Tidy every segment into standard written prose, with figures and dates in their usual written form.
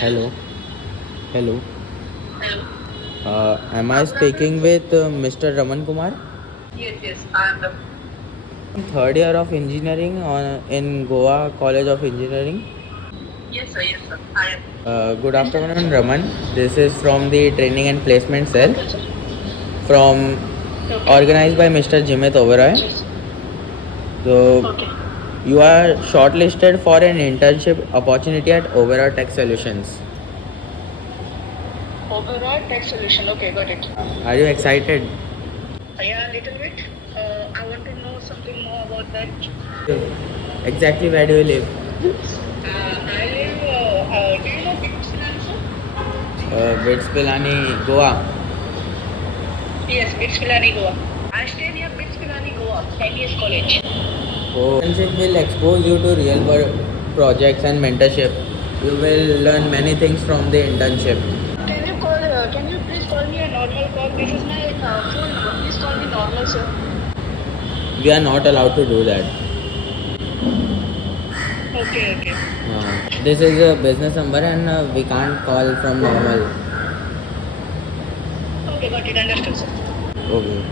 Hello, hello. Hello. Am I speaking with Mr. Raman Kumar? Yes, I am the. Third year of engineering in Goa College of Engineering. Yes, sir. I am. Good afternoon, Raman. This is from the training and placement cell Okay, sir. from Okay. organized by Mr. Jimit Oberoi. Yes. So Okay. you are shortlisted for an internship opportunity at Oberoi Tech Solutions. Overall text solution. Okay, got it. Are you excited? Yeah, a little bit. I want to know something more about that. Exactly where do you live? I live. Do you know Bits Pilani, sir? Bits Pilani, Goa. Yes, Bits Pilani, Goa. I stay near Bits Pilani, Goa. NES College. So, internship will expose you to real world projects and mentorship. You will learn many things from the internship. Can you call? Can you please call me a normal call? This is my phone number. Please call me normal, sir. We are not allowed to do that. Okay. This is a business number and we can't call from normal. Okay, got it. Understood, sir. Okay.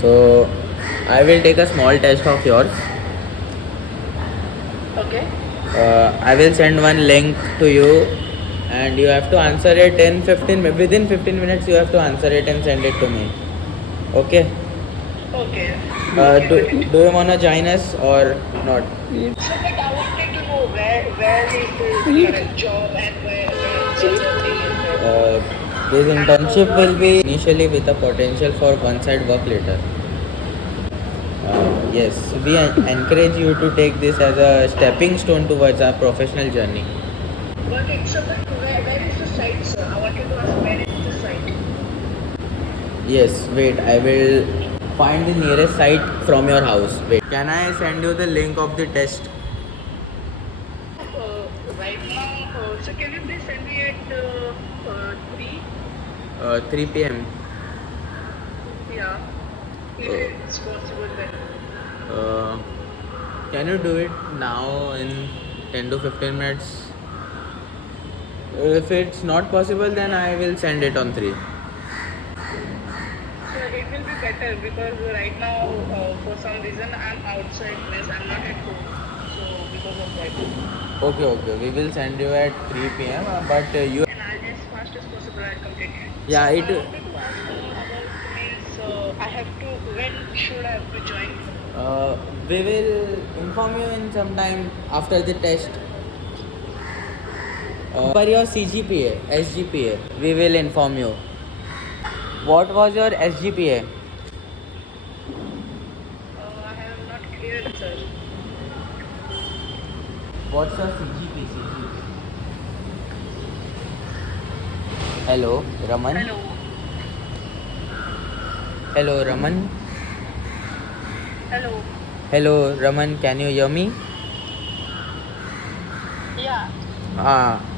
So, I will take a small test of yours. Okay. I will send one link to you and you have to answer it in 15 within 15 minutes you have to answer it and send it to me. Okay. Okay. Uh, Okay, do, got it. do you want to join us or not? So, but I wanted to know where is the current job and where the thing is there. This And internship will what be means, initially with a potential for one-side work later. Yes, we encourage you to take this as a stepping stone towards our professional journey. but it's a bit, where is the site, sir? I wanted to ask where is the site? Yes, wait, I will find the nearest site from your house. Wait, can I send you the link of the test? Right now, so can you please send me at 3? 3 p.m. Yeah, if Uh, it's possible then. uh, can you do it now in 10 to 15 minutes? If it's not possible, then I will send it on 3. So it will be better because right now, for some reason, I'm outside, means I'm not at home. So because of that. Okay. We will send you at 3 p.m. But you. And as fast as possible I'll complete. So Yeah, it. I wanted to ask more about means I have to when should I have to join? Uh, we will inform you in some time after the test. For your CGPA, SGPA, we will inform you. What was your SGPA? I have not cleared, sir. What's your CGPA? Hello, Raman. Hello. Hello, Raman. Hello. Hello, Raman. Can you hear me? Yeah.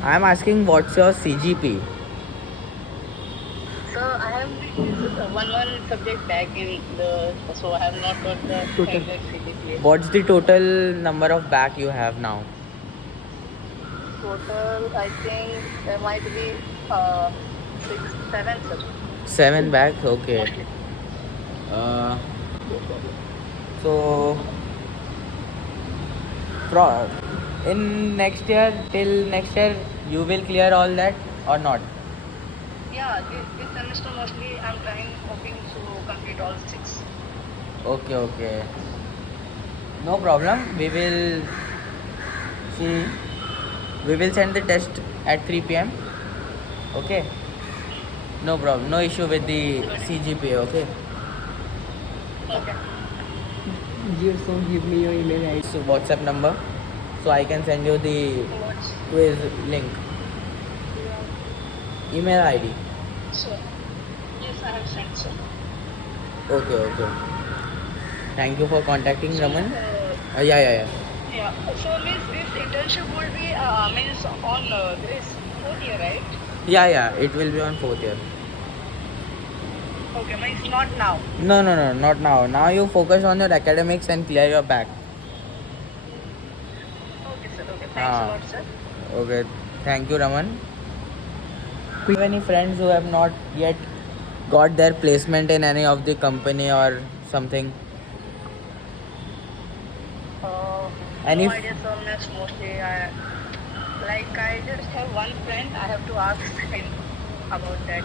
I'm asking what's your CGP? So I have this one subject back in the so I have not got the Total. exact CGPA. What's the total number of back you have now? Total I think there might be 6, 7, sir. 7 back. Okay. Mostly. Uh, so Pro- in next year till next year you will clear all that or not? Yeah, this semester mostly I'm trying hoping to complete all 6. Okay. No problem. See we will send the test at 3 p.m. Okay. No problem. No issue with the Got it. CGPA. Okay. Okay. So give me your email ID. So WhatsApp number so I can send you the What's quiz link. Email ID. so? Yes, I have sent, sir. Okay. Thank you for contacting So, Raman. Yeah. yeah. So, means this internship would be means on this 4th year, right? Yeah. It will be on 4th year. Okay, means not now. No, not now. Now you focus on your academics and clear your back. Okay, sir. Okay, thanks a Ah, lot, sir. okay. Thank you, Raman. have any friends who have not yet got their placement in any of the company or something? Any No idea, sir. Miss, mostly I just have one friend. I have to ask him about that.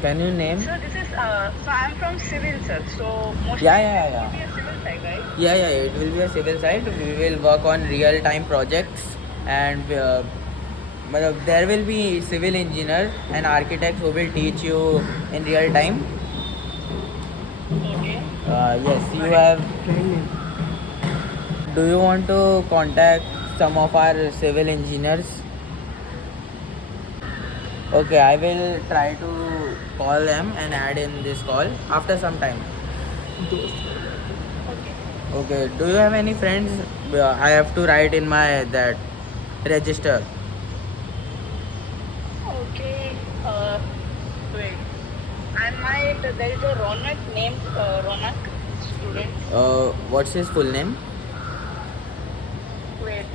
can you name? So this is so I'm from civil, sir. So mostly Yeah. it will be a civil side, right? Yeah, it will be a civil side. We will work on real time projects and there will be civil engineers and architects who will teach you in real time. Okay. Yes, you have. Do you want to contact some of our civil engineers? Okay, I will try to call them and add in this call after some time. Okay. Okay, do you have any friends? I have to write in my that register. Okay. Wait. I might. There is a Ronak named Ronak student. What's his full name? Wait.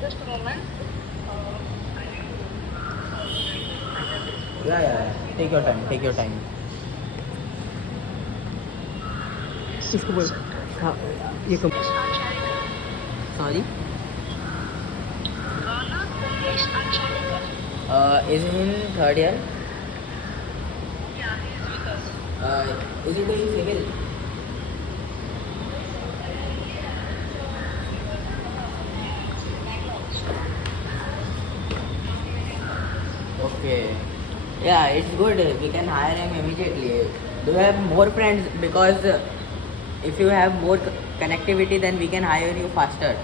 Just a moment. I need to. Yeah. Take your time. Take your time. इसको बोल हाँ ये कम Sorry. Ronak Ganesh Acharya. Is he in third year? Yeah, he is with us. Is he doing civil? Okay. Yeah, it's good. We can hire him immediately. Do you have more friends? Because if you have more connectivity, then we can hire you faster.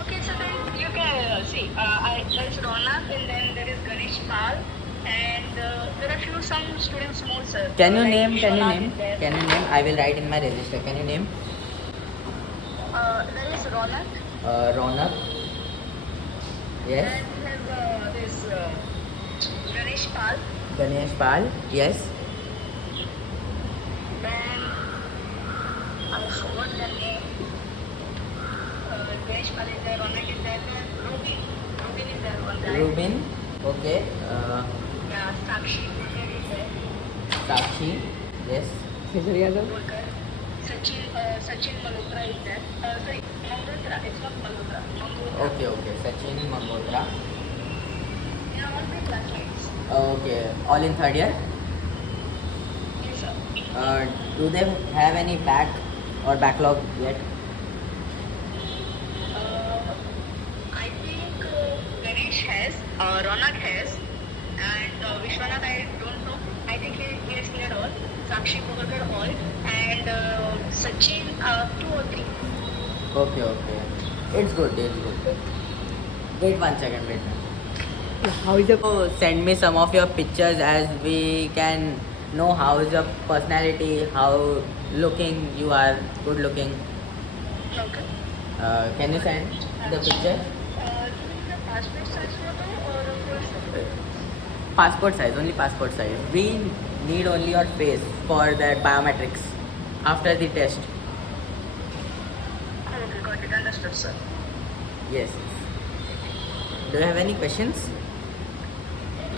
Okay, so then you can see. There's Ronak, and then there is Ganesh Pal, and there are some students more, sir. Can you Like name? Vishwanath is there. Can you name? I will write in my register. Can you name? There is Ronak. Ronak. Yes. And we have this Ganesh Pal. Ganesh Pal. Yes. Then I forgot the name. Ganesh Pal is there. Ronak is there. Then Rubin. Rubin is there one guy. Rubin. Okay. Yeah, Sakshi Kulkar is there. Sakshi. Yes. शेजर Yadav Kulkar. Sachin Malhotra is there. Sorry, Malhotra. It's not Malhotra. Malhotra. Okay. Sachin Mangotra. They are all my classmates. Okay. All in third year. Yes, sir. Do they have any back or backlog yet? I think Ganesh has, Ronak has, and Vishwanath I don't know. I think he has cleared all. Sakshi Kulkar all, and Sachin 2 or 3. Okay. It's good. Wait 1 second. Wait. How is So send me some of your pictures as we can know how is your personality, how looking you are, good looking. Okay. Can you send the picture? Do you need a passport size photo or a full photo? Passport size, only passport size. We need only your face for that biometrics after the test. Okay, got it. Understood, sir. Yes. Do you have any questions?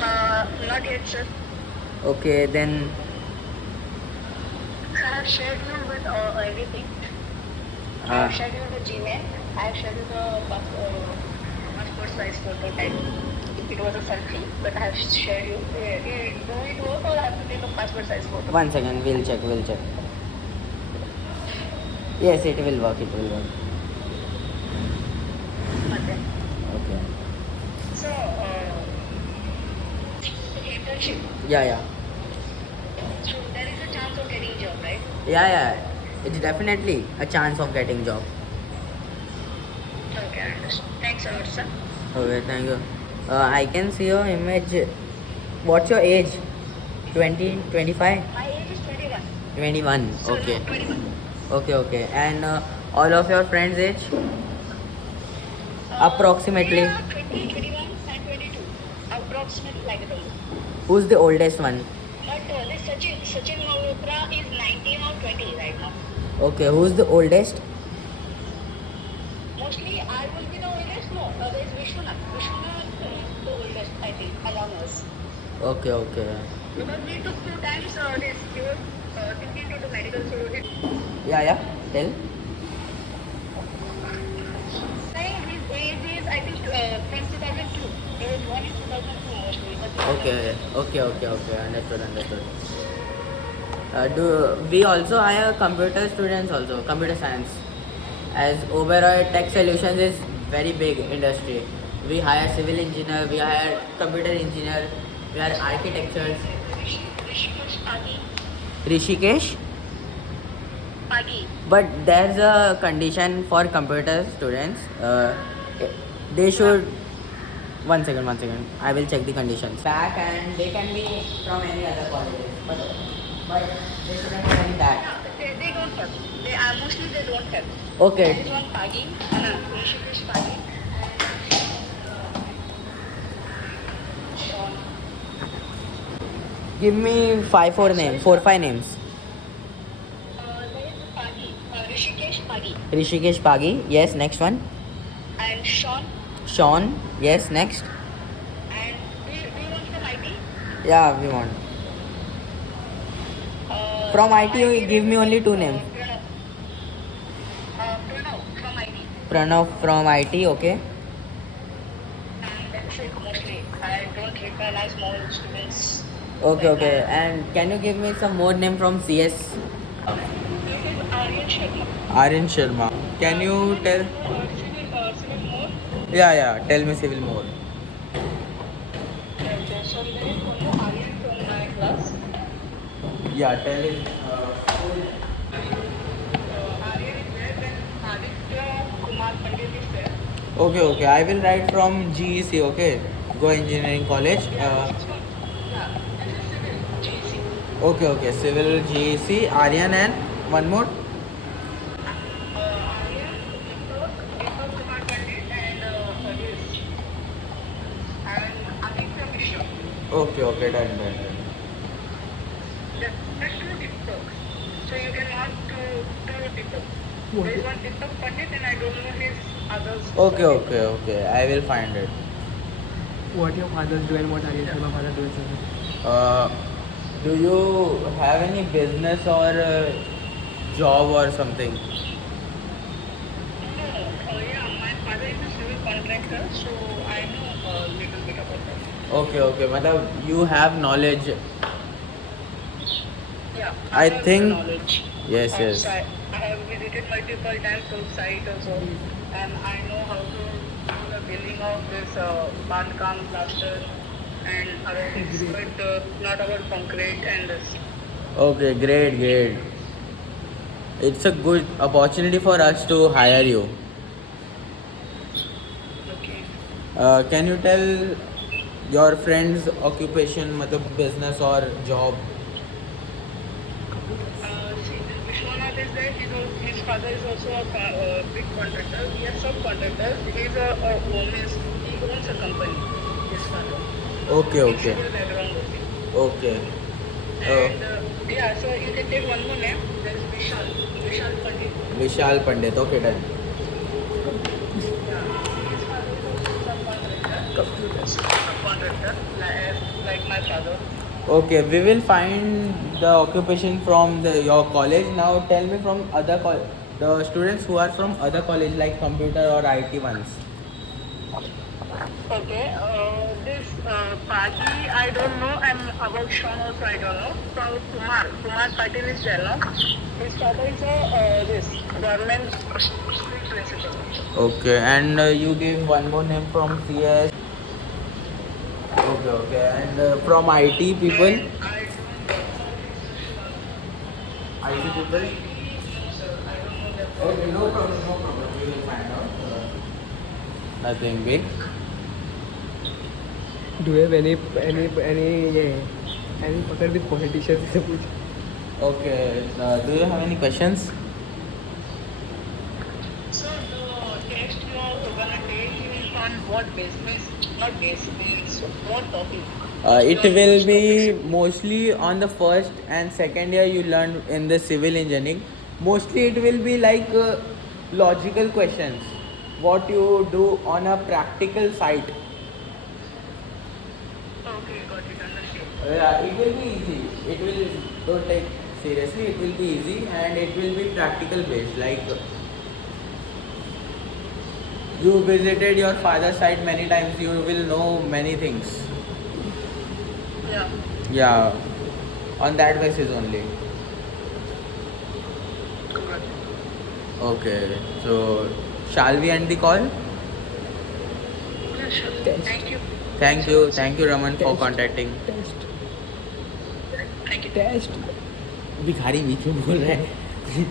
Not yet, sir. Okay, then I have shared you with everything. I have shared you the Gmail. I have shared you the passport size photo type. It was a selfie, but I have shared you. Do it work or I have to take a passport size photo? 1 second, we'll check. Yes, it will work. Okay. Okay. So, internship. Yeah. So there is a chance of getting job, right? Yeah. It's definitely a chance of getting job. Okay, I understand. Thanks a lot, sir. Okay, thank you. I can see your image. What's your age? 20, 25? My age is 21. 21. So Okay. no, 21. Okay. And all of your friends' age? Approximately. Yeah, 20, 21 and 22. Approximately like that. Who's the oldest one? But this Sachin Malhotra is 19 or 20 right now. Okay, who's the oldest? Mostly I will be the oldest. No, there is Vishwanath. Vishwanath is the oldest, I think. Okay, okay. Because we took 2 times this. He was thinking to do medical, so he Yeah, yeah. Tell. saying his age is I think since 2002. He was born in 2002 mostly. But Okay, okay, okay, okay. Understood, understood. Do we also hire computer students also, computer science? As Oberoi Tech Solutions is very big industry. We hire civil engineer, we hire computer engineer, we hire architectures. Rishikesh Pagi. Rishikesh? Pagi. But there's a condition for computer students. They should. One second, one second. I will check the conditions. Back and they can be from any other colleges. But they shouldn't have any back. They don't have. They are mostly they don't have. Okay. There is one Pagi. Rishikesh Pagi. Sean. Give me four, five names. There is Pagi. Rishikesh Pagi. Rishikesh Pagi. Yes, next one. And Sean. Sean. Yes, next. And do you want from IT? Yeah, we want. From IT, you give me only two names. Pranav from IT. Pranav from IT. Okay. And that's it mostly. I don't recognize more students. Okay, okay. And can you give me some more name from CS? This is Aryan Sharma. Aryan Sharma. Can you tell? Civil more. Yeah, yeah. Tell me civil more. Okay, so there is one more Aryan from my class. Yeah, tell it. Aryan is there, then Aditya Kumar Pandit is there. Okay, okay. I will write from GEC. Okay, Go Engineering College. Yeah, this is civil, GC. Okay, okay. Civil GEC. Aryan and one more. Aryan, Deepak Kumar Pandit and this. And Aditya Mishra. Okay, okay. Done, done, done. That's two Deepak. So you can mark two Deepak. What? There is one Deepak Pandit and I don't know his others. Okay, okay, okay. I will find it. What your father do and what Aryan Sharma father do? Do you have any business or job or something? No, yeah, my father is a civil contractor, so I know a little bit about that. Okay, okay. Matlab, you have knowledge. Yeah, I have think- knowledge. Yes, of yes. site. I have visited multiple times on site also, and I know how to do the building of this bandkam, plaster, and other things, but not about concrete and this. Okay, great, great. It's a good opportunity for us to hire you. Okay. Can you tell your friend's occupation, matlab business or job? See, Vishwanath is there. His father is also a big contractor. We are subcontractors. He owns a company. His father. Okay, He's okay, civil background only. okay. And yeah, so you can take one more name. There is Vishal. Vishal Pandit. Vishal Pandit. Okay, done. Yeah. His father is also subcontractor. Subcontractor, like my father. Okay, we will find the occupation from your college. Now tell me from the students who are from other college like computer or IT ones. Okay, this Pagi, I don't know, and about Sean also I don't know. From Kumar Patil is there, no? His father is this government school principal. Okay, and you give one more name from CS. Okay, okay, and from IT people. And I IT people. don't know, sir, I don't know that. Okay, no problem, no problem. We will find out. Nothing big. Do you have any पकड़ with politicians से पूछ? Okay, do you have any questions? So the test you are gonna take is on what basis? Not basis, what topic? It will be mostly on the first and second year you learn in the civil engineering. Mostly it will be like logical questions. What you do on a practical site. Okay, got it, understood. Yeah, it will be easy. It will, don't take seriously, it will be easy and it will be practical based. Like you visited your father's side many times, you will know many things. Yeah. Yeah, on that basis only. Good. Okay, so shall we end the call? Yeah, sure. Test. Thank you Raman for Test. contacting. Test. Thank you. Test. भिखारी बीच में बोल रहा है